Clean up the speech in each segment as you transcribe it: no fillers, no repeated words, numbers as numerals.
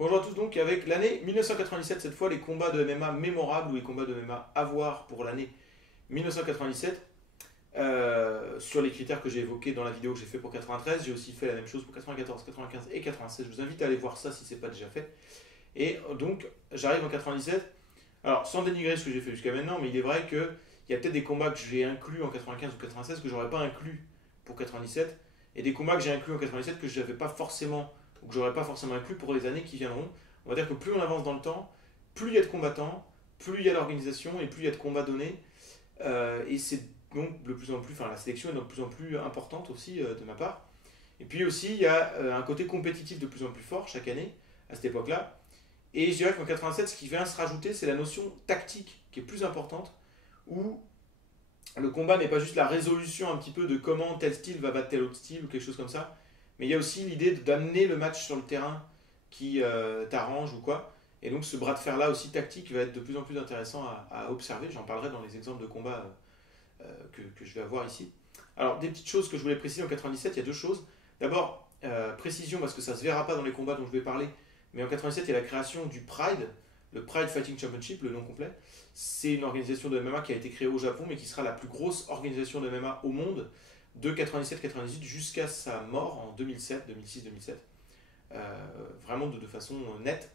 Bonjour à tous donc avec l'année 1997, cette fois les combats de MMA mémorables ou les combats de MMA à voir pour l'année 1997 sur les critères que j'ai évoqués dans la vidéo que j'ai fait pour 93. J'ai aussi fait la même chose pour 94, 95 et 96. Je vous invite à aller voir ça si ce n'est pas déjà fait. Et donc j'arrive en 97. Alors sans dénigrer ce que j'ai fait jusqu'à maintenant, mais il est vrai qu'il y a peut-être des combats que j'ai inclus en 95 ou 96 que j'aurais pas inclus pour 97 et des combats que j'ai inclus en 97 que je n'avais pas forcément ou que j'aurais pas forcément inclus pour les années qui viendront. On va dire que plus on avance dans le temps, plus il y a de combattants, plus il y a d'organisation et plus il y a de combats donnés. Et c'est donc de plus en plus, enfin la sélection est de plus en plus importante aussi de ma part. Et puis aussi, il y a un côté compétitif de plus en plus fort chaque année à cette époque-là. Et je dirais qu'en 87, ce qui vient se rajouter, c'est la notion tactique qui est plus importante, où le combat n'est pas juste la résolution un petit peu de comment tel style va battre tel autre style ou quelque chose comme ça, mais il y a aussi l'idée d'amener le match sur le terrain qui t'arrange ou quoi. Et donc ce bras de fer là aussi tactique va être de plus en plus intéressant à observer. J'en parlerai dans les exemples de combat que je vais avoir ici. Alors des petites choses que je voulais préciser en 97, il y a deux choses. D'abord, précision parce que ça ne se verra pas dans les combats dont je vais parler, mais en 97 il y a la création du Pride, le Pride Fighting Championship, le nom complet. C'est une organisation de MMA qui a été créée au Japon, mais qui sera la plus grosse organisation de MMA au monde de 97-98 jusqu'à sa mort en 2007, 2006-2007. Vraiment de façon nette,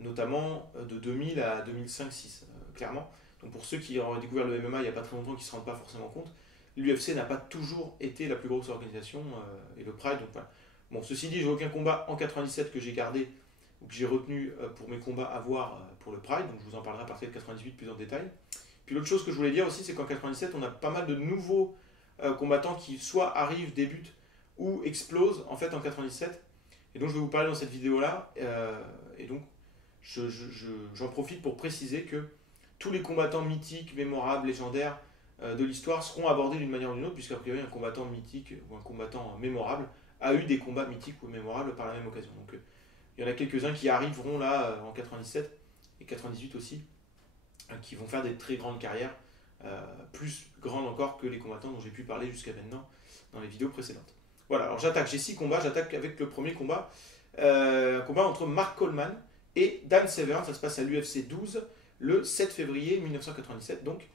notamment de 2000 à 2005-6, clairement. Donc pour ceux qui ont découvert le MMA il n'y a pas très longtemps, qui ne se rendent pas forcément compte, l'UFC n'a pas toujours été la plus grosse organisation, et le Pride, donc voilà. Bon, ceci dit, j'ai aucun combat en 97 que j'ai gardé ou que j'ai retenu pour mes combats à voir pour le Pride, donc je vous en parlerai à partir de 98 plus en détail. Puis l'autre chose que je voulais dire aussi, c'est qu'en 97, on a pas mal de nouveaux combattants qui soit arrivent, débutent ou explosent en fait en 97. Et donc je vais vous parler dans cette vidéo-là. Et donc j'en profite pour préciser que tous les combattants mythiques, mémorables, légendaires de l'histoire seront abordés d'une manière ou d'une autre, puisqu'a priori un combattant mythique ou un combattant mémorable a eu des combats mythiques ou mémorables par la même occasion. Donc il y en a quelques-uns qui arriveront là en 97 et 98 aussi, qui vont faire des très grandes carrières, plus grandes encore que les combattants dont j'ai pu parler jusqu'à maintenant dans les vidéos précédentes. Voilà, alors j'attaque, j'ai 6 combats, j'attaque avec le premier combat, un combat entre Mark Coleman et Dan Severn, ça se passe à l'UFC 12 le 7 février 1997 donc.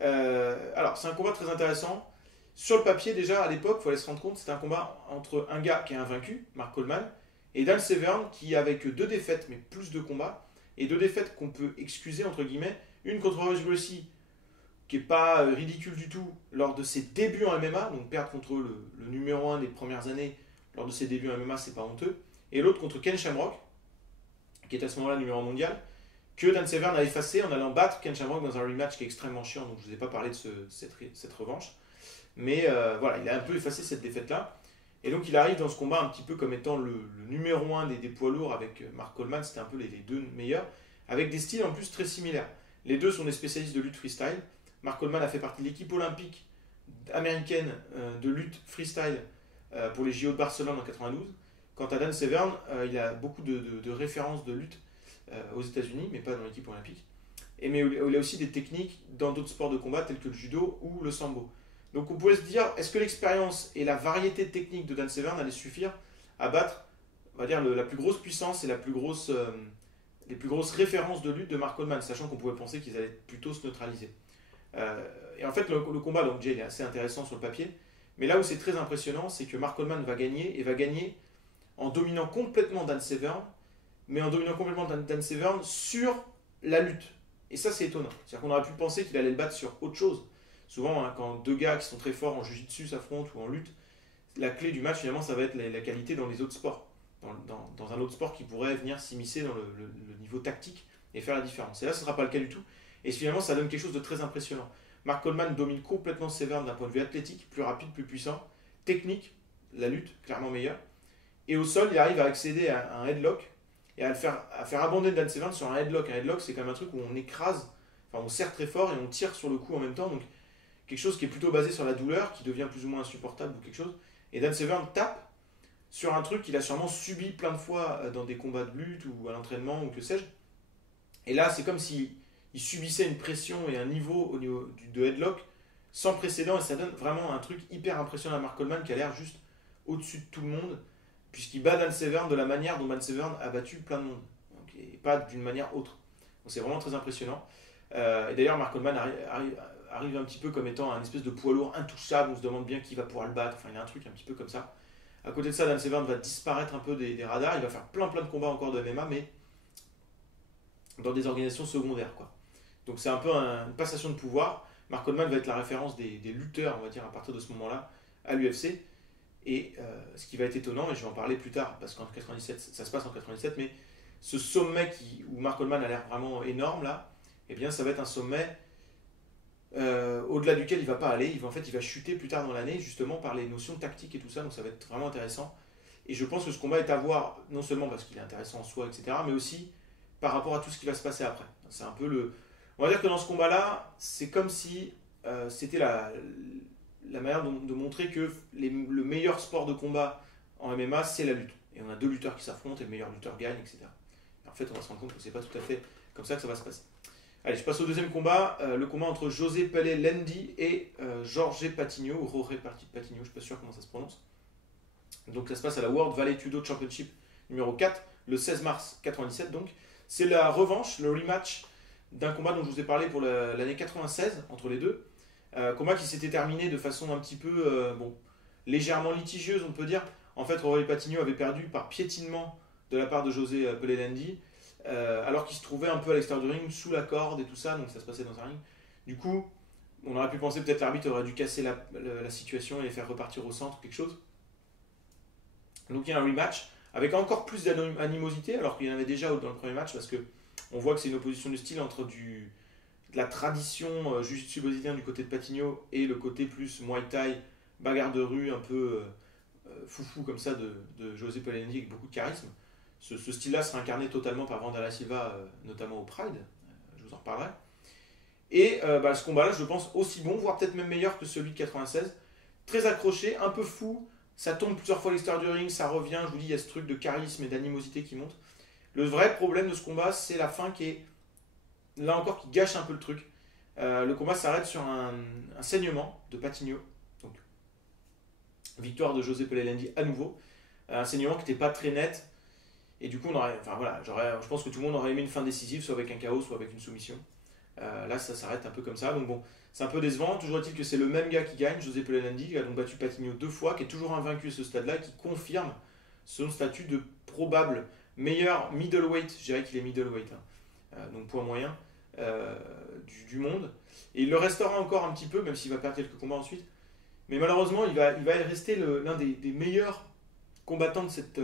Alors c'est un combat très intéressant. Sur le papier déjà à l'époque, il faut aller se rendre compte, c'est un combat entre un gars qui est invaincu, Mark Coleman, et Dan Severn qui avec 2 défaites mais plus de combats, et 2 défaites qu'on peut excuser entre guillemets, une contre Royce Gracie qui n'est pas ridicule du tout lors de ses débuts en MMA, donc perdre contre le numéro 1 des premières années lors de ses débuts en MMA, c'est pas honteux, et l'autre contre Ken Shamrock, qui est à ce moment-là numéro 1 mondial, que Dan Severn a effacé en allant battre Ken Shamrock dans un rematch qui est extrêmement chiant, donc je ne vous ai pas parlé de cette revanche, mais voilà, il a un peu effacé cette défaite-là, et donc il arrive dans ce combat un petit peu comme étant le numéro 1 des poids lourds avec Mark Coleman, c'était un peu les 2 meilleurs, avec des styles en plus très similaires. Les deux sont des spécialistes de lutte freestyle. Mark Coleman a fait partie de l'équipe olympique américaine de lutte freestyle pour les JO de Barcelone en 92. Quant à Dan Severn, il a beaucoup de références de lutte aux États-Unis, mais pas dans l'équipe olympique. Mais il a aussi des techniques dans d'autres sports de combat tels que le judo ou le sambo. Donc on pourrait se dire, est-ce que l'expérience et la variété de techniques de Dan Severn allaient suffire à battre, on va dire, la plus grosse puissance et les plus grosses références de lutte de Mark Coleman, sachant qu'on pouvait penser qu'ils allaient plutôt se neutraliser. Et en fait, le combat, donc, Jay, est assez intéressant sur le papier, mais là où c'est très impressionnant, c'est que Mark Coleman va gagner, et va gagner en dominant complètement Dan Severn, mais en dominant complètement Dan Severn sur la lutte. Et ça, c'est étonnant. C'est-à-dire qu'on aurait pu penser qu'il allait le battre sur autre chose. Souvent, hein, quand 2 gars qui sont très forts en jiu-jitsu s'affrontent ou en lutte, la clé du match, finalement, ça va être la qualité dans les autres sports. Dans un autre sport qui pourrait venir s'immiscer dans le niveau tactique et faire la différence. Et là, ce ne sera pas le cas du tout. Et finalement, ça donne quelque chose de très impressionnant. Mark Coleman domine complètement Severn d'un point de vue athlétique, plus rapide, plus puissant, technique, la lutte, clairement meilleure. Et au sol, il arrive à accéder à un headlock et à faire abandonner Dan Severn sur un headlock. Un headlock, c'est quand même un truc où on écrase, enfin on serre très fort et on tire sur le cou en même temps. Donc quelque chose qui est plutôt basé sur la douleur, qui devient plus ou moins insupportable ou quelque chose. Et Dan Severn tape sur un truc qu'il a sûrement subi plein de fois dans des combats de lutte ou à l'entraînement ou que sais-je. Et là, c'est comme s'il subissait une pression et un niveau au niveau de headlock sans précédent, et ça donne vraiment un truc hyper impressionnant à Mark Coleman qui a l'air juste au-dessus de tout le monde, puisqu'il bat Dan Severn de la manière dont Dan Severn a battu plein de monde. et pas d'une manière autre. Donc c'est vraiment très impressionnant. Et d'ailleurs, Mark Coleman arrive un petit peu comme étant un espèce de poids lourd intouchable, on se demande bien qui va pouvoir le battre, enfin il y a un truc un petit peu comme ça. À côté de ça, Dan Severn va disparaître un peu des radars, il va faire plein de combats encore de MMA, mais dans des organisations secondaires, quoi. Donc c'est un peu une passation de pouvoir. Mark Coleman va être la référence des lutteurs, on va dire, à partir de ce moment-là, à l'UFC. Et ce qui va être étonnant, et je vais en parler plus tard, parce qu'en 97, ça se passe en 97, mais ce sommet où Mark Coleman a l'air vraiment énorme, là, eh bien ça va être un sommet au-delà duquel il ne va pas aller. En fait, il va chuter plus tard dans l'année, justement par les notions tactiques et tout ça, donc ça va être vraiment intéressant. Et je pense que ce combat est à voir, non seulement parce qu'il est intéressant en soi, etc., mais aussi par rapport à tout ce qui va se passer après. C'est un peu le... On va dire que dans ce combat-là, c'est comme si c'était la manière de montrer que le meilleur sport de combat en MMA, c'est la lutte. Et on a deux lutteurs qui s'affrontent et le meilleur lutteur gagne, etc. Et en fait, on va se rendre compte que c'est pas tout à fait comme ça que ça va se passer. Allez, je passe au deuxième combat, le combat entre José Pelé Lendi et Jorge Patinho, ou Jorge Patinho, je ne suis pas sûr comment ça se prononce. Donc ça se passe à la World Vale Tudo Championship numéro 4, le 16 mars 97 donc. C'est la revanche, le rematch d'un combat dont je vous ai parlé pour l'année 96 entre les deux. Combat qui s'était terminé de façon un petit peu légèrement litigieuse, on peut dire. En fait, Jorge Patinho avait perdu par piétinement de la part de José Pelé Lendi, alors qu'il se trouvait un peu à l'extérieur du ring, sous la corde et tout ça, donc ça se passait dans un ring. Du coup, on aurait pu penser peut-être l'arbitre aurait dû casser la situation et les faire repartir au centre, quelque chose. Donc il y a un rematch avec encore plus d'animosité, alors qu'il y en avait déjà dans le premier match, parce que on voit que c'est une opposition de style entre de la tradition jiu-jitsu brésilien du côté de Patinho et le côté plus Muay Thai, bagarre de rue, un peu foufou comme ça de José Pelé Lendi avec beaucoup de charisme. Ce style-là sera incarné totalement par Wanderlei Silva, notamment au Pride, je vous en reparlerai. Et ce combat-là, je pense aussi bon, voire peut-être même meilleur que celui de 96. Très accroché, un peu fou, ça tombe plusieurs fois à l'extérieur du ring, ça revient, je vous dis, il y a ce truc de charisme et d'animosité qui monte. Le vrai problème de ce combat, c'est la fin qui est, là encore, qui gâche un peu le truc. Le combat s'arrête sur un saignement de Patinho. Donc, victoire de José Pelé Lendi à nouveau. Un saignement qui n'était pas très net. Et du coup, je pense que tout le monde aurait aimé une fin décisive, soit avec un KO, soit avec une soumission. Là, ça s'arrête un peu comme ça. Donc bon, c'est un peu décevant. Toujours est-il que c'est le même gars qui gagne, José Pelé Lendi, qui a donc battu Patinho 2 fois, qui est toujours invaincu à ce stade-là, qui confirme son statut de probable meilleur middleweight. Je dirais qu'il est middleweight, donc poids moyen du monde. Et il le restera encore un petit peu, même s'il va perdre quelques combats ensuite. Mais malheureusement, il va rester l'un des meilleurs combattants de cette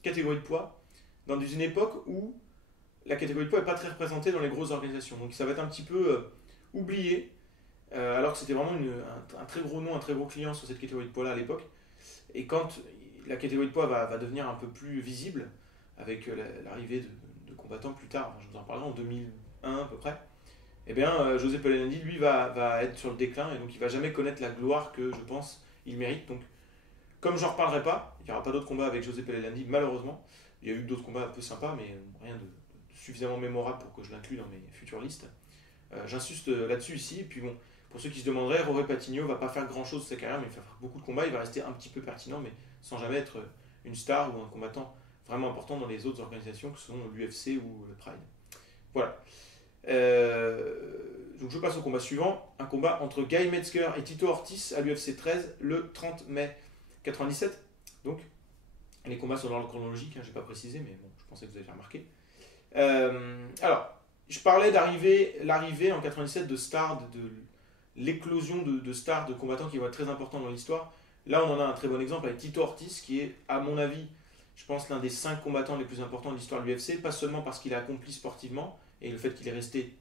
catégorie de poids dans une époque où la catégorie de poids n'est pas très représentée dans les grosses organisations. Donc ça va être un petit peu oublié, alors que c'était vraiment un très gros nom, un très gros client sur cette catégorie de poids-là à l'époque. Et quand la catégorie de poids va devenir un peu plus visible, avec l'arrivée de combattants plus tard, je vous en parlerai en 2001 à peu près, eh bien José Pelé Lendi, lui, va être sur le déclin, et donc il ne va jamais connaître la gloire que, je pense, il mérite. Donc, comme j'en reparlerai pas, il n'y aura pas d'autres combats avec José Pelé Lendi, malheureusement. Il y a eu d'autres combats un peu sympas, mais rien de suffisamment mémorable pour que je l'inclue dans mes futures listes. J'insiste là-dessus ici, et puis bon, pour ceux qui se demanderaient, Jorge Patinho va pas faire grand-chose de sa carrière, mais il va faire beaucoup de combats, il va rester un petit peu pertinent, mais sans jamais être une star ou un combattant vraiment important dans les autres organisations que sont l'UFC ou le Pride. Voilà. Donc je passe au combat suivant, un combat entre Guy Metzger et Tito Ortiz à l'UFC 13 le 30 mai 97. Donc les combats sont dans l'ordre chronologique, je n'ai pas précisé, mais bon, je pensais que vous avez remarqué. Alors, je parlais l'arrivée en 97 de stars, de l'éclosion de stars, de combattants qui vont être très importants dans l'histoire. Là, on en a un très bon exemple avec Tito Ortiz, qui est, à mon avis, je pense, l'un des 5 combattants les plus importants de l'histoire de l'UFC, pas seulement parce qu'il a accompli sportivement, et le fait qu'il est resté,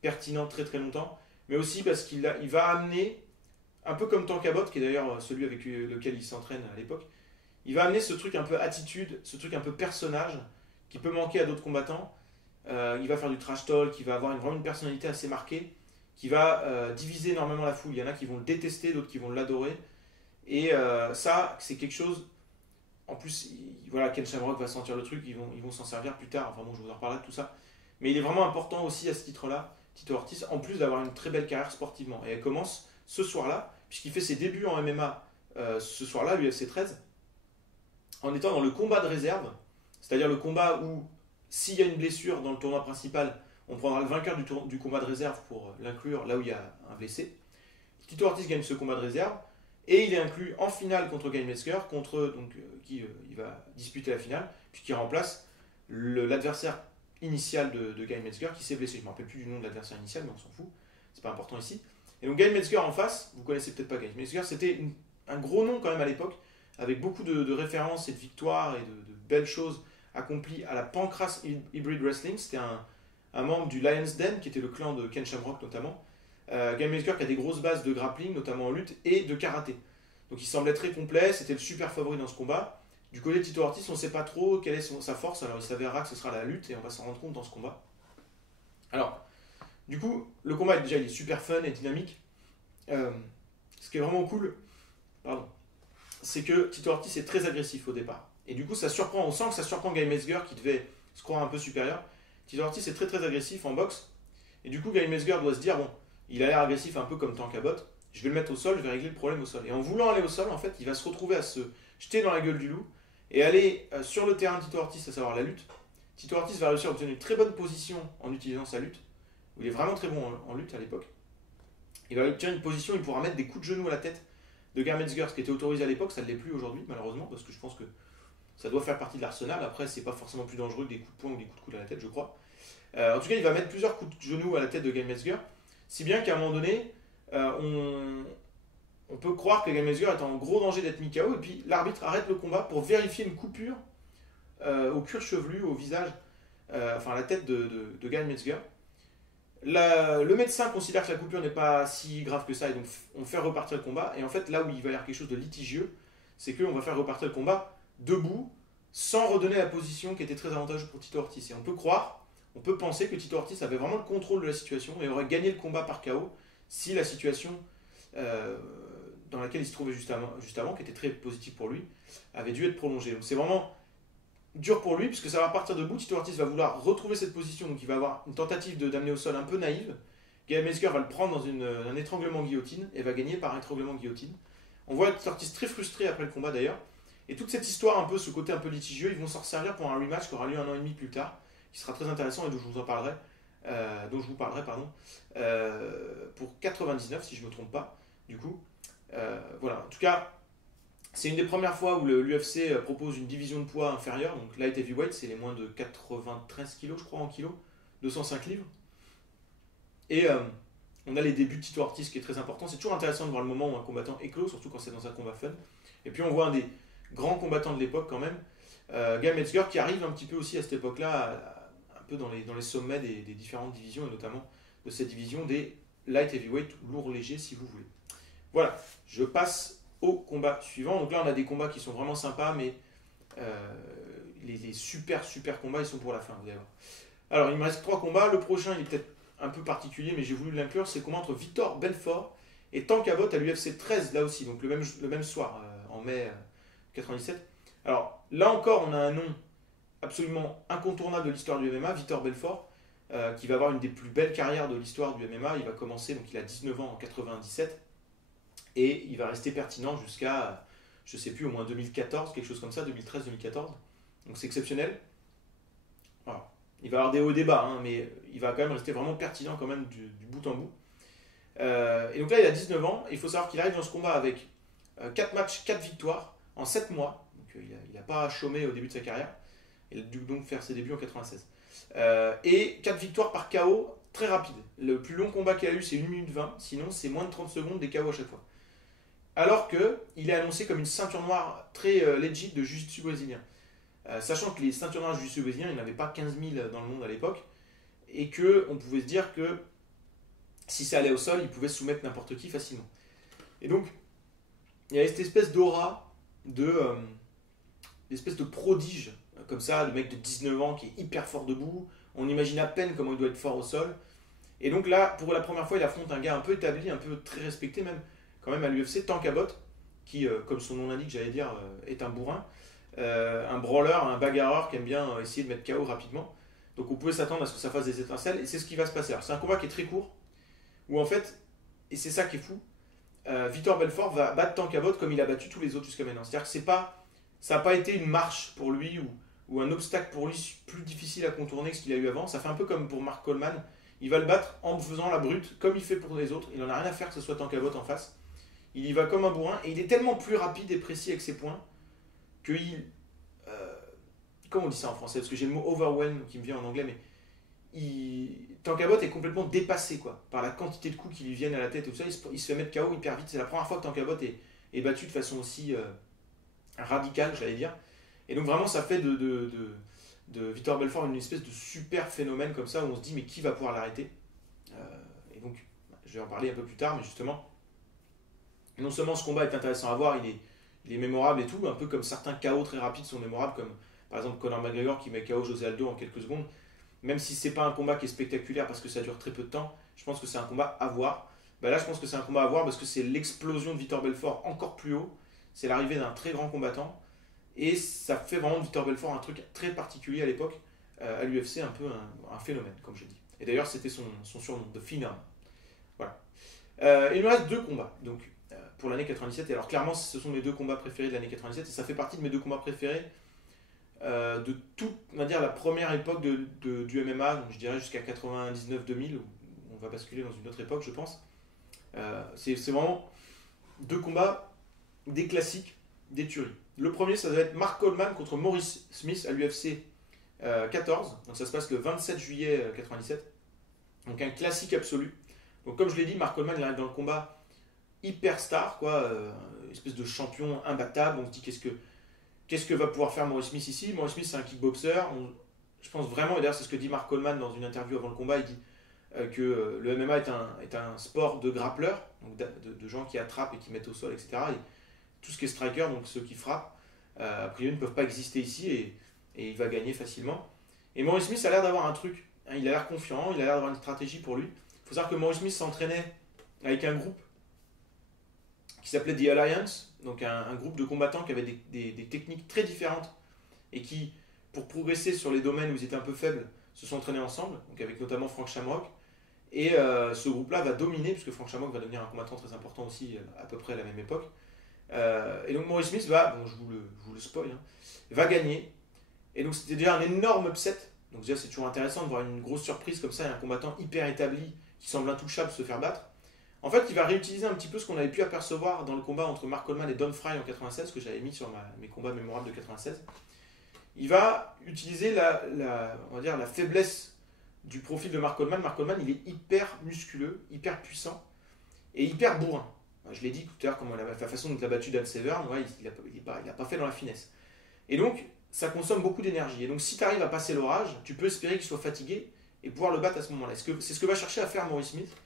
pertinent très très longtemps, mais aussi parce qu'il va amener, un peu comme Tankabot, qui est d'ailleurs celui avec lequel il s'entraîne à l'époque, il va amener ce truc un peu attitude, ce truc un peu personnage, qui peut manquer à d'autres combattants. Il va faire du trash talk, il va avoir vraiment une personnalité assez marquée, qui va diviser énormément la foule. Il y en a qui vont le détester, d'autres qui vont l'adorer. Et ça, c'est quelque chose... En plus, Ken Shamrock va sentir le truc, ils vont s'en servir plus tard. Enfin bon, je vous en reparlerai de tout ça. Mais il est vraiment important aussi à ce titre-là, Tito Ortiz, en plus d'avoir une très belle carrière sportivement. Et elle commence ce soir-là, puisqu'il fait ses débuts en MMA ce soir-là, l'UFC 13, en étant dans le combat de réserve. c'est-à-dire le combat où s'il y a une blessure dans le tournoi principal, on prendra le vainqueur du combat de réserve pour l'inclure là où il y a un blessé. Tito Ortiz gagne ce combat de réserve et il est inclus en finale contre Gail Metzger, qui il va disputer la finale, puis qui remplace l'adversaire initial de Gail Metzger qui s'est blessé. Je ne me rappelle plus du nom de l'adversaire initial, mais on s'en fout, c'est pas important ici. Et donc Gail Metzger en face, vous connaissez peut-être pas Gail Metzger, c'était un gros nom quand même à l'époque, avec beaucoup de références et de victoires et de belles choses accomplies à la Pancras Hybrid Wrestling. C'était un membre du Lion's Den, qui était le clan de Ken Shamrock notamment. Gail Metzger qui a des grosses bases de grappling, notamment en lutte, et de karaté. Donc il semblait très complet, c'était le super favori dans ce combat. Du côté de Tito Ortiz, on ne sait pas trop quelle est sa force, alors il s'avérera que ce sera la lutte, et on va s'en rendre compte dans ce combat. Alors, du coup, le combat déjà il est super fun et dynamique. Ce qui est vraiment cool, c'est que Tito Ortiz est très agressif au départ. Et du coup, ça surprend, on sent que ça surprend Gail Metzger qui devait se croire un peu supérieur. Tito Ortiz est très très agressif en boxe. Et du coup, Gail Metzger doit se dire, bon, il a l'air agressif un peu comme Tank Abbott, je vais le mettre au sol, je vais régler le problème au sol. Et en voulant aller au sol, en fait, il va se retrouver à se jeter dans la gueule du loup et aller sur le terrain de Tito Ortiz, à savoir la lutte. Tito Ortiz va réussir à obtenir une très bonne position en utilisant sa lutte. Il est vraiment très bon en lutte à l'époque. Il va obtenir une position, il pourra mettre des coups de genou à la tête de Gail Metzger, ce qui était autorisé à l'époque, ça ne l'est plus aujourd'hui, malheureusement, parce que je pense que ça doit faire partie de l'arsenal. Après, c'est pas forcément plus dangereux que des coups de poing ou des coups de coude à la tête, je crois. En tout cas, il va mettre plusieurs coups de genou à la tête de Gail Metzger, si bien qu'à un moment donné, on peut croire que Gail Metzger est en gros danger d'être mis KO, et puis l'arbitre arrête le combat pour vérifier une coupure au cuir chevelu, au visage, à la tête de Gail Metzger. Le médecin considère que la coupure n'est pas si grave que ça, et donc on fait repartir le combat. Et en fait, là où il va y avoir quelque chose de litigieux, c'est qu'on va faire repartir le combat debout, sans redonner la position qui était très avantageuse pour Tito Ortiz. Et on peut penser que Tito Ortiz avait vraiment le contrôle de la situation et aurait gagné le combat par KO si la situation dans laquelle il se trouvait juste avant, qui était très positive pour lui, avait dû être prolongée. Donc c'est vraiment dur pour lui, puisque ça va partir debout. Tito Ortiz va vouloir retrouver cette position, donc il va avoir une tentative d'amener au sol un peu naïve. Gail Metzger va le prendre dans un étranglement guillotine et va gagner par étranglement guillotine. On voit Tito Ortiz très frustré après le combat d'ailleurs. Et toute cette histoire, un peu ce côté un peu litigieux, ils vont s'en servir pour un rematch qui aura lieu 1 an et demi plus tard, qui sera très intéressant et dont je vous parlerai, pour 99 si je ne me trompe pas. Du coup, voilà. En tout cas, c'est une des premières fois où l'UFC propose une division de poids inférieure. Donc light heavyweight, c'est les moins de 93 kg, je crois, en kilo, 205 livres. Et on a les débuts de Tito Ortiz qui est très important. C'est toujours intéressant de voir le moment où un combattant éclot, surtout quand c'est dans un combat fun. Et puis on voit un des grands combattants de l'époque quand même, Gail Metzger, qui arrive un petit peu aussi à cette époque-là, un peu dans les sommets des différentes divisions, et notamment de cette division des light heavyweight, lourd léger si vous voulez. Voilà, je passe au combat suivant. Donc là on a des combats qui sont vraiment sympas, mais les super combats ils sont pour la fin, vous allez voir. Alors il me reste 3 combats, le prochain il est peut-être un peu particulier, mais j'ai voulu l'inclure, c'est le combat entre Vitor Belfort et Tank Abbott à l'UFC 13, là aussi, donc le même soir, en mai 97. Alors là encore on a un nom absolument incontournable de l'histoire du MMA, Vitor Belfort, qui va avoir une des plus belles carrières de l'histoire du MMA. Il va commencer, donc il a 19 ans en 97, et il va rester pertinent jusqu'à, je sais plus, au moins 2014, quelque chose comme ça, 2013-2014. Donc c'est exceptionnel. Voilà. Il va avoir des hauts et des bas, mais il va quand même rester vraiment pertinent quand même du bout en bout. Et donc là il a 19 ans, et il faut savoir qu'il arrive dans ce combat avec 4 matchs, 4 victoires en 7 mois. Donc il n'a pas chômé au début de sa carrière. Il a dû donc faire ses débuts en 96. Et 4 victoires par KO très rapide. Le plus long combat qu'il a eu, c'est 1 minute 20. Sinon, c'est moins de 30 secondes des KO à chaque fois. Alors qu'il est annoncé comme une ceinture noire très legit de jiu-jitsu brésilien. Sachant que les ceintures noires de jiu-jitsu brésilien, il n'y en avait pas 15 000 dans le monde à l'époque. Et qu'on pouvait se dire que si ça allait au sol, il pouvait soumettre n'importe qui facilement. Et donc, il y a cette espèce d'aura d'espèce de prodige, comme ça, le mec de 19 ans qui est hyper fort debout. On imagine à peine comment il doit être fort au sol. Et donc là, pour la première fois, il affronte un gars un peu établi, un peu très respecté même, quand même à l'UFC, Tank Abbott, qui, comme son nom l'indique, j'allais dire, est un bourrin, un brawler, un bagarreur qui aime bien essayer de mettre KO rapidement. Donc on pouvait s'attendre à ce que ça fasse des étincelles, et c'est ce qui va se passer. Alors c'est un combat qui est très court, où en fait, et c'est ça qui est fou, Vitor Belfort va battre Tank Abbott comme il a battu tous les autres jusqu'à maintenant. C'est-à-dire que ça n'a pas été une marche pour lui, où ou un obstacle pour lui plus difficile à contourner que ce qu'il a eu avant. Ça fait un peu comme pour Mark Coleman. Il va le battre en faisant la brute, comme il fait pour les autres. Il n'en a rien à faire que ce soit Tankabot en face. Il y va comme un bourrin, et il est tellement plus rapide et précis avec ses points, qu'il... comment on dit ça en français? Parce que j'ai le mot overwhelm qui me vient en anglais, mais... Tankabot est complètement dépassé quoi, par la quantité de coups qui lui viennent à la tête et tout ça. Il se fait mettre KO hyper vite. C'est la première fois que Tankabot est battu de façon aussi radicale, j'allais dire. Et donc vraiment, ça fait de Vitor Belfort une espèce de super phénomène comme ça, où on se dit mais qui va pouvoir l'arrêter. Et donc, je vais en parler un peu plus tard, mais justement, non seulement ce combat est intéressant à voir, il est mémorable et tout, un peu comme certains KO très rapides sont mémorables, comme par exemple Conor McGregor qui met KO José Aldo en quelques secondes. Même si c'est pas un combat qui est spectaculaire parce que ça dure très peu de temps, je pense que c'est un combat à voir. Bah là, je pense que c'est un combat à voir parce que c'est l'explosion de Vitor Belfort encore plus haut. C'est l'arrivée d'un très grand combattant. Et ça fait vraiment de Vitor Belfort un truc très particulier à l'époque. À l'UFC, un peu un phénomène, comme je dis. Et d'ailleurs, c'était son surnom, The Phenom. Voilà. Il me reste 2 combats donc, pour l'année 97. Et alors, clairement, ce sont mes 2 combats préférés de l'année 97. Et ça fait partie de mes 2 combats préférés. De toute, on va dire, la première époque du MMA, donc je dirais jusqu'à 99-2000, où on va basculer dans une autre époque, je pense. C'est vraiment 2 combats, des classiques, des tueries. Le premier, ça va être Mark Coleman contre Maurice Smith à l'UFC 14. Donc ça se passe le 27 juillet 97. Donc un classique absolu. Donc comme je l'ai dit, Mark Coleman il arrive dans le combat hyper star, quoi, espèce de champion imbattable. On se dit qu'est-ce que va pouvoir faire Maurice Smith ici? Maurice Smith, c'est un kickboxer. Je pense vraiment, et d'ailleurs, c'est ce que dit Mark Coleman dans une interview avant le combat. Il dit que le MMA est un sport de grappleurs, donc de gens qui attrapent et qui mettent au sol, etc. Et tout ce qui est striker, donc ceux qui frappent, a priori ne peuvent pas exister ici et il va gagner facilement. Et Maurice Smith a l'air d'avoir un truc. Hein, il a l'air confiant, il a l'air d'avoir une stratégie pour lui. Il faut savoir que Maurice Smith s'entraînait avec un groupe qui s'appelait The Alliance, donc un groupe de combattants qui avaient des techniques très différentes et qui, pour progresser sur les domaines où ils étaient un peu faibles, se sont entraînés ensemble, donc avec notamment Frank Shamrock. Et ce groupe-là va dominer, puisque Frank Shamrock va devenir un combattant très important aussi à peu près à la même époque. Et donc Maurice Smith va, bon je vous le spoil, hein, va gagner. Et donc c'était déjà un énorme upset. Donc déjà c'est toujours intéressant de voir une grosse surprise comme ça, et un combattant hyper établi qui semble intouchable se faire battre. En fait, il va réutiliser un petit peu ce qu'on avait pu apercevoir dans le combat entre Mark Coleman et Don Fry en 96, que j'avais mis sur mes combats mémorables de 96. Il va utiliser on va dire, la faiblesse du profil de Mark Coleman. Mark Coleman, il est hyper musculeux, hyper puissant et hyper bourrin. Je l'ai dit tout à l'heure, comment la façon dont il a battu Dan Severn, ouais, il n'a pas fait dans la finesse. Et donc, ça consomme beaucoup d'énergie. Et donc, si tu arrives à passer l'orage, tu peux espérer qu'il soit fatigué et pouvoir le battre à ce moment-là. C'est ce que va chercher à faire Maurice Smith.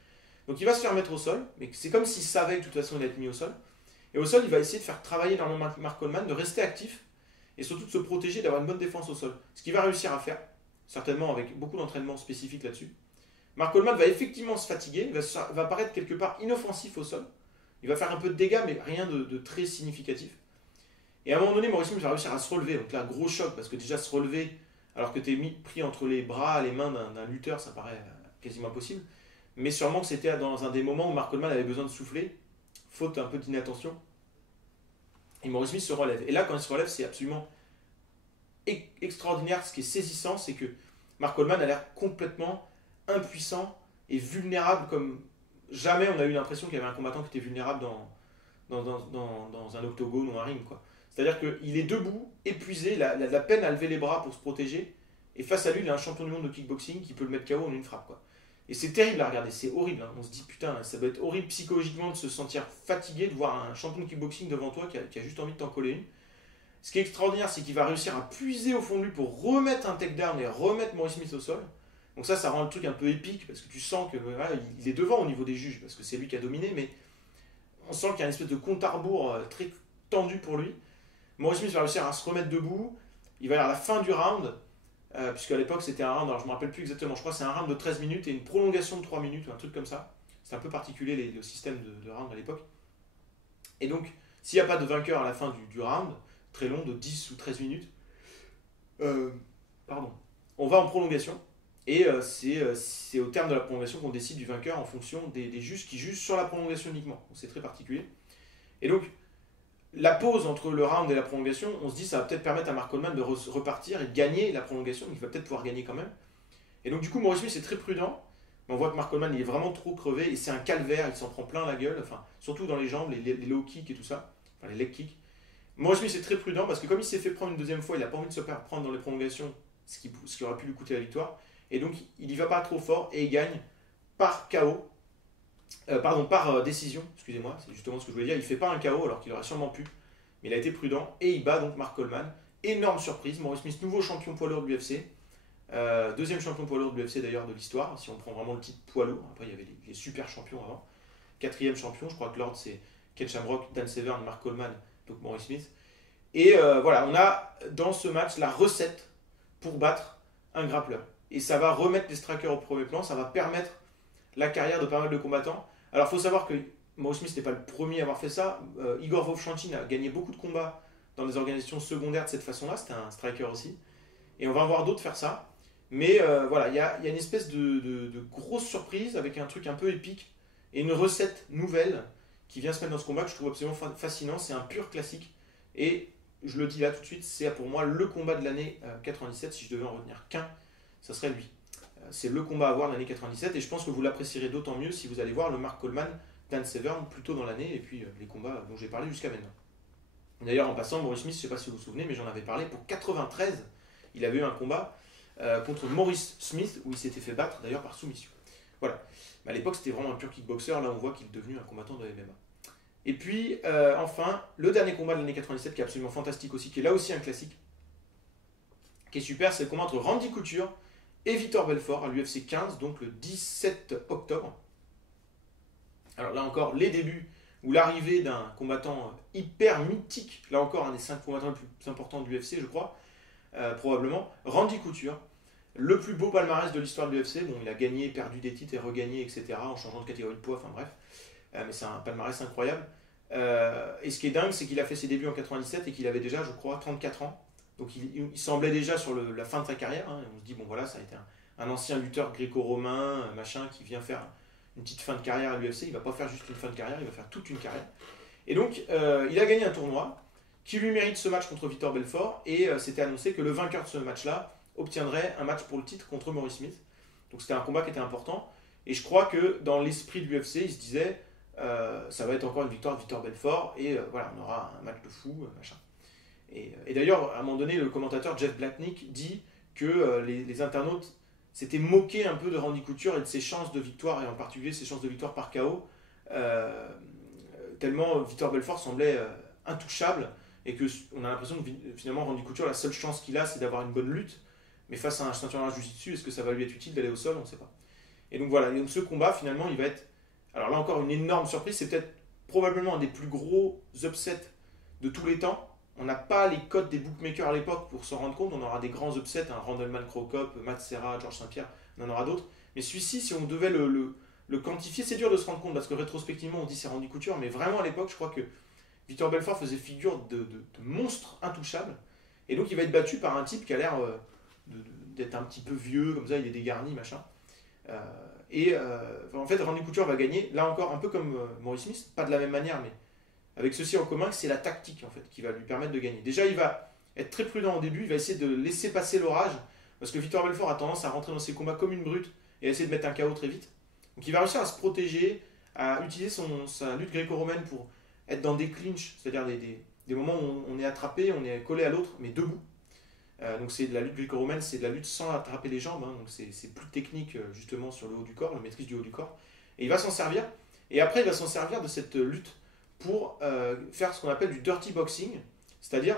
Donc il va se faire mettre au sol, mais c'est comme s'il savait que de toute façon il allait être mis au sol. Et au sol, il va essayer de faire travailler énormément Mark Coleman, de rester actif, et surtout de se protéger, d'avoir une bonne défense au sol. Ce qu'il va réussir à faire, certainement avec beaucoup d'entraînement spécifique là-dessus. Mark Coleman va effectivement se fatiguer, va paraître quelque part inoffensif au sol. Il va faire un peu de dégâts, mais rien de très significatif. Et à un moment donné, Maurice Smith va réussir à se relever. Donc là, gros choc, parce que déjà se relever, alors que tu es pris entre les bras, les mains d'un lutteur, ça paraît quasiment impossible. Mais sûrement que c'était dans un des moments où Mark Coleman avait besoin de souffler, faute un peu d'inattention. Et Maurice Smith se relève. Et là, quand il se relève, c'est absolument extraordinaire. Ce qui est saisissant, c'est que Mark Coleman a l'air complètement impuissant et vulnérable, comme jamais on a eu l'impression qu'il y avait un combattant qui était vulnérable dans un octogone ou un ring, quoi. C'est-à-dire qu'il est debout, épuisé, il a de la peine à lever les bras pour se protéger, et face à lui, il a un champion du monde de kickboxing qui peut le mettre KO en une frappe, quoi. Et c'est terrible à regarder, c'est horrible. Hein. On se dit, putain, ça doit être horrible psychologiquement de se sentir fatigué, de voir un champion de kickboxing devant toi qui a juste envie de t'en coller une. Ce qui est extraordinaire, c'est qu'il va réussir à puiser au fond de lui pour remettre un takedown et remettre Maurice Smith au sol. Donc ça rend le truc un peu épique, parce que tu sens que voilà, il est devant au niveau des juges, parce que c'est lui qui a dominé, mais on sent qu'il y a une espèce de compte à rebours très tendu pour lui. Maurice Smith va réussir à se remettre debout, il va y avoir la fin du round, puisque à l'époque c'était un round, alors je ne me rappelle plus exactement, je crois que c'est un round de 13 minutes et une prolongation de 3 minutes ou un truc comme ça. C'est un peu particulier le système de round à l'époque. Et donc, s'il n'y a pas de vainqueur à la fin du round, très long, de 10 ou 13 minutes, on va en prolongation. Et c'est au terme de la prolongation qu'on décide du vainqueur en fonction des juges qui jugent sur la prolongation uniquement. Donc c'est très particulier. Et donc, la pause entre le round et la prolongation, on se dit ça va peut-être permettre à Mark Coleman de repartir et de gagner la prolongation, donc il va peut-être pouvoir gagner quand même. Et donc du coup, Maurice Smith est très prudent, mais on voit que Mark Coleman il est vraiment trop crevé et c'est un calvaire, il s'en prend plein la gueule, enfin, surtout dans les jambes, les low kicks et tout ça, enfin les leg kicks. Maurice Smith est très prudent parce que comme il s'est fait prendre une deuxième fois, il n'a pas envie de se faire prendre dans les prolongations, ce qui aurait pu lui coûter la victoire. Et donc il y va pas trop fort et il gagne par KO, par décision, excusez-moi, c'est justement ce que je voulais dire. Il fait pas un KO alors qu'il aurait sûrement pu, mais il a été prudent et il bat donc Mark Coleman. Énorme surprise, Maurice Smith, nouveau champion poids lourd de l'UFC. Deuxième champion poids lourd de l'UFC d'ailleurs de l'histoire, si on prend vraiment le titre poids lourd. Après il y avait les super champions avant. Quatrième champion, je crois que l'ordre c'est Ken Shamrock, Dan Severn, Mark Coleman, donc Maurice Smith. Et voilà, on a dans ce match la recette pour battre un grappleur. Et ça va remettre les strikers au premier plan, ça va permettre la carrière de pas mal de combattants. Alors il faut savoir que Maurice Smith n'est pas le premier à avoir fait ça. Igor Vovchanchyn a gagné beaucoup de combats dans des organisations secondaires de cette façon-là, c'était un striker aussi. Et on va en voir d'autres faire ça. Mais voilà, il y a une espèce de grosse surprise avec un truc un peu épique et une recette nouvelle qui vient se mettre dans ce combat que je trouve absolument fascinant. C'est un pur classique. Et je le dis là tout de suite, c'est pour moi le combat de l'année 97. Si je devais en retenir qu'un, ça serait lui. C'est le combat à voir de l'année 97 et je pense que vous l'apprécierez d'autant mieux si vous allez voir le Mark Coleman, Dan Severn plus tôt dans l'année et puis les combats dont j'ai parlé jusqu'à maintenant. D'ailleurs, en passant, Maurice Smith, je ne sais pas si vous vous souvenez, mais j'en avais parlé pour 93. Il avait eu un combat contre Maurice Smith où il s'était fait battre d'ailleurs par soumission. Voilà. Mais à l'époque, c'était vraiment un pur kickboxer. Là, on voit qu'il est devenu un combattant de MMA. Et puis, enfin, le dernier combat de l'année 97 qui est absolument fantastique aussi, qui est là aussi un classique, qui est super, c'est le combat entre Randy Couture et Vitor Belfort à l'UFC 15, donc le 17 octobre. Alors là encore, les débuts ou l'arrivée d'un combattant hyper mythique, là encore un des 5 combattants les plus importants de l'UFC, je crois, probablement, Randy Couture, le plus beau palmarès de l'histoire de l'UFC. Bon, il a gagné, perdu des titres et regagné, etc., en changeant de catégorie de poids, enfin bref, mais c'est un palmarès incroyable. Et ce qui est dingue, c'est qu'il a fait ses débuts en 97 et qu'il avait déjà, je crois, 34 ans. Donc il semblait déjà sur la fin de sa carrière. Hein, et on se dit, bon voilà, ça a été un ancien lutteur gréco-romain, machin, qui vient faire une petite fin de carrière à l'UFC. Il va pas faire juste une fin de carrière, il va faire toute une carrière. Et donc, il a gagné un tournoi qui lui mérite ce match contre Vitor Belfort. Et c'était annoncé que le vainqueur de ce match-là obtiendrait un match pour le titre contre Maurice Smith. Donc c'était un combat qui était important. Et je crois que dans l'esprit de l'UFC, il se disait, ça va être encore une victoire de Vitor Belfort. Et voilà, on aura un match de fou, machin. Et d'ailleurs, à un moment donné, le commentateur Jeff Blatnick dit que les internautes s'étaient moqués un peu de Randy Couture et de ses chances de victoire, et en particulier ses chances de victoire par KO, tellement Vitor Belfort semblait intouchable, et qu'on a l'impression que finalement Randy Couture, la seule chance qu'il a, c'est d'avoir une bonne lutte, mais face à un ceinture de jiu-jitsu, est-ce que ça va lui être utile d'aller au sol? On ne sait pas. Et donc voilà, et donc ce combat, finalement, il va être, alors là encore, une énorme surprise, c'est peut-être probablement un des plus gros upsets de tous les temps. On n'a pas les codes des bookmakers à l'époque pour s'en rendre compte. On aura des grands upsets, hein, Randleman, Crocop, Matt Serra, Georges Saint-Pierre, on en aura d'autres. Mais celui-ci, si on devait le quantifier, c'est dur de se rendre compte parce que rétrospectivement, on dit c'est Randy Couture, mais vraiment à l'époque, je crois que Vitor Belfort faisait figure de monstre intouchable. Et donc, il va être battu par un type qui a l'air d'être un petit peu vieux, comme ça, il est dégarni, machin. En fait, Randy Couture va gagner, là encore, un peu comme Maurice Smith, pas de la même manière, mais avec ceci en commun, c'est la tactique en fait qui va lui permettre de gagner. Déjà, il va être très prudent au début, il va essayer de laisser passer l'orage, parce que Vitor Belfort a tendance à rentrer dans ses combats comme une brute et à essayer de mettre un KO très vite. Donc il va réussir à se protéger, à utiliser sa lutte gréco-romaine pour être dans des clinches, c'est-à-dire des moments où on est attrapé, on est collé à l'autre, mais debout. Donc c'est de la lutte gréco-romaine, c'est de la lutte sans attraper les jambes, hein, donc c'est plus technique justement sur le haut du corps, la maîtrise du haut du corps. Et il va s'en servir, et après il va s'en servir de cette lutte pour faire ce qu'on appelle du dirty boxing, c'est-à-dire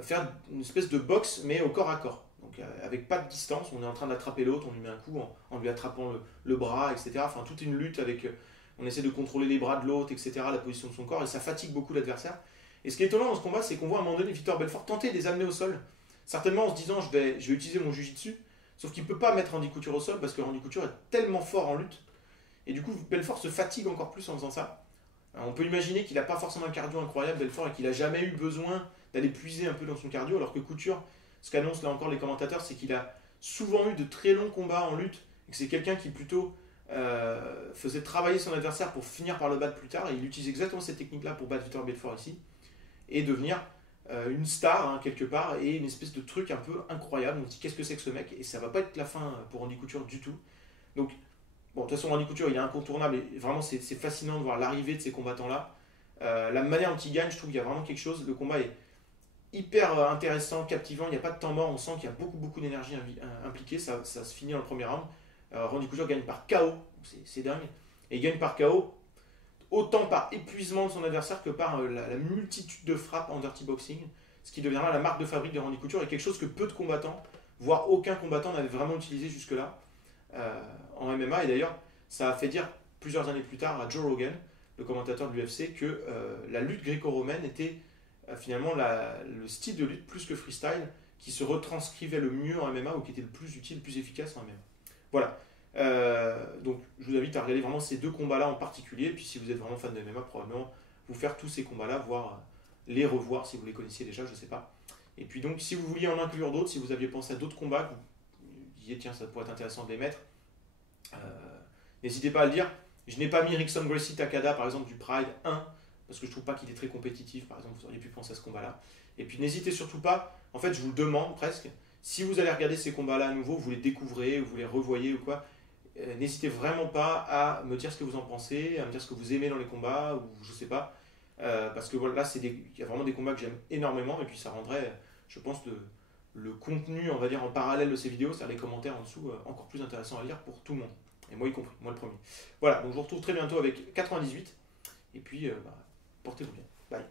faire une espèce de boxe mais au corps à corps. Donc avec pas de distance, on est en train d'attraper l'autre, on lui met un coup en lui attrapant le bras, etc. Enfin toute une lutte avec, on essaie de contrôler les bras de l'autre, etc., la position de son corps, et ça fatigue beaucoup l'adversaire. Et ce qui est étonnant dans ce combat, c'est qu'on voit à un moment donné Vitor Belfort tenter de les amener au sol, certainement en se disant je vais utiliser mon jiu-jitsu, sauf qu'il ne peut pas mettre Randy Couture au sol parce que Randy Couture est tellement fort en lutte, et du coup Belfort se fatigue encore plus en faisant ça. On peut imaginer qu'il n'a pas forcément un cardio incroyable, Belfort, et qu'il n'a jamais eu besoin d'aller puiser un peu dans son cardio, alors que Couture, ce qu'annoncent là encore les commentateurs, c'est qu'il a souvent eu de très longs combats en lutte, et que c'est quelqu'un qui plutôt faisait travailler son adversaire pour finir par le battre plus tard. Et il utilise exactement cette technique-là pour battre Vitor Belfort ici et devenir une star hein, quelque part et une espèce de truc un peu incroyable. On se dit qu'est-ce que c'est que ce mec? Et ça va pas être la fin pour Randy Couture du tout. Donc, bon, de toute façon, Randy Couture il est incontournable et vraiment c'est fascinant de voir l'arrivée de ces combattants-là. La manière dont il gagne, je trouve qu'il y a vraiment quelque chose. Le combat est hyper intéressant, captivant, il n'y a pas de temps mort, on sent qu'il y a beaucoup d'énergie impliquée, ça se finit dans le premier round. Randy Couture gagne par KO, c'est dingue. Et il gagne par KO autant par épuisement de son adversaire que par la multitude de frappes en dirty boxing, ce qui deviendra la marque de fabrique de Randy Couture et quelque chose que peu de combattants, voire aucun combattant n'avait vraiment utilisé jusque-là en MMA. Et d'ailleurs, ça a fait dire plusieurs années plus tard à Joe Rogan, le commentateur de l'UFC, que la lutte gréco-romaine était finalement le style de lutte plus que freestyle qui se retranscrivait le mieux en MMA ou qui était le plus utile, le plus efficace en MMA. Voilà. Donc je vous invite à regarder vraiment ces deux combats-là en particulier. Et puis si vous êtes vraiment fan de MMA, probablement vous faire tous ces combats-là, voire les revoir si vous les connaissiez déjà, je ne sais pas. Et puis donc si vous vouliez en inclure d'autres, si vous aviez pensé à d'autres combats, que vous disiez tiens ça pourrait être intéressant de les mettre, n'hésitez pas à le dire. Je n'ai pas mis Rickson Gracie Takada par exemple du Pride 1 parce que je trouve pas qu'il est très compétitif, par exemple vous auriez pu penser à ce combat-là. Et puis n'hésitez surtout pas, en fait je vous le demande presque, si vous allez regarder ces combats-là à nouveau, vous les découvrez, vous les revoyez ou quoi, n'hésitez vraiment pas à me dire ce que vous en pensez, à me dire ce que vous aimez dans les combats, ou je sais pas, parce que voilà, là il y a vraiment des combats que j'aime énormément, et puis ça rendrait, je pense, le contenu, on va dire, en parallèle de ces vidéos, c'est-à-dire les commentaires en dessous, encore plus intéressant à lire pour tout le monde, et moi y compris, moi le premier. Voilà, donc je vous retrouve très bientôt avec 98, et puis portez-vous bien. Bye.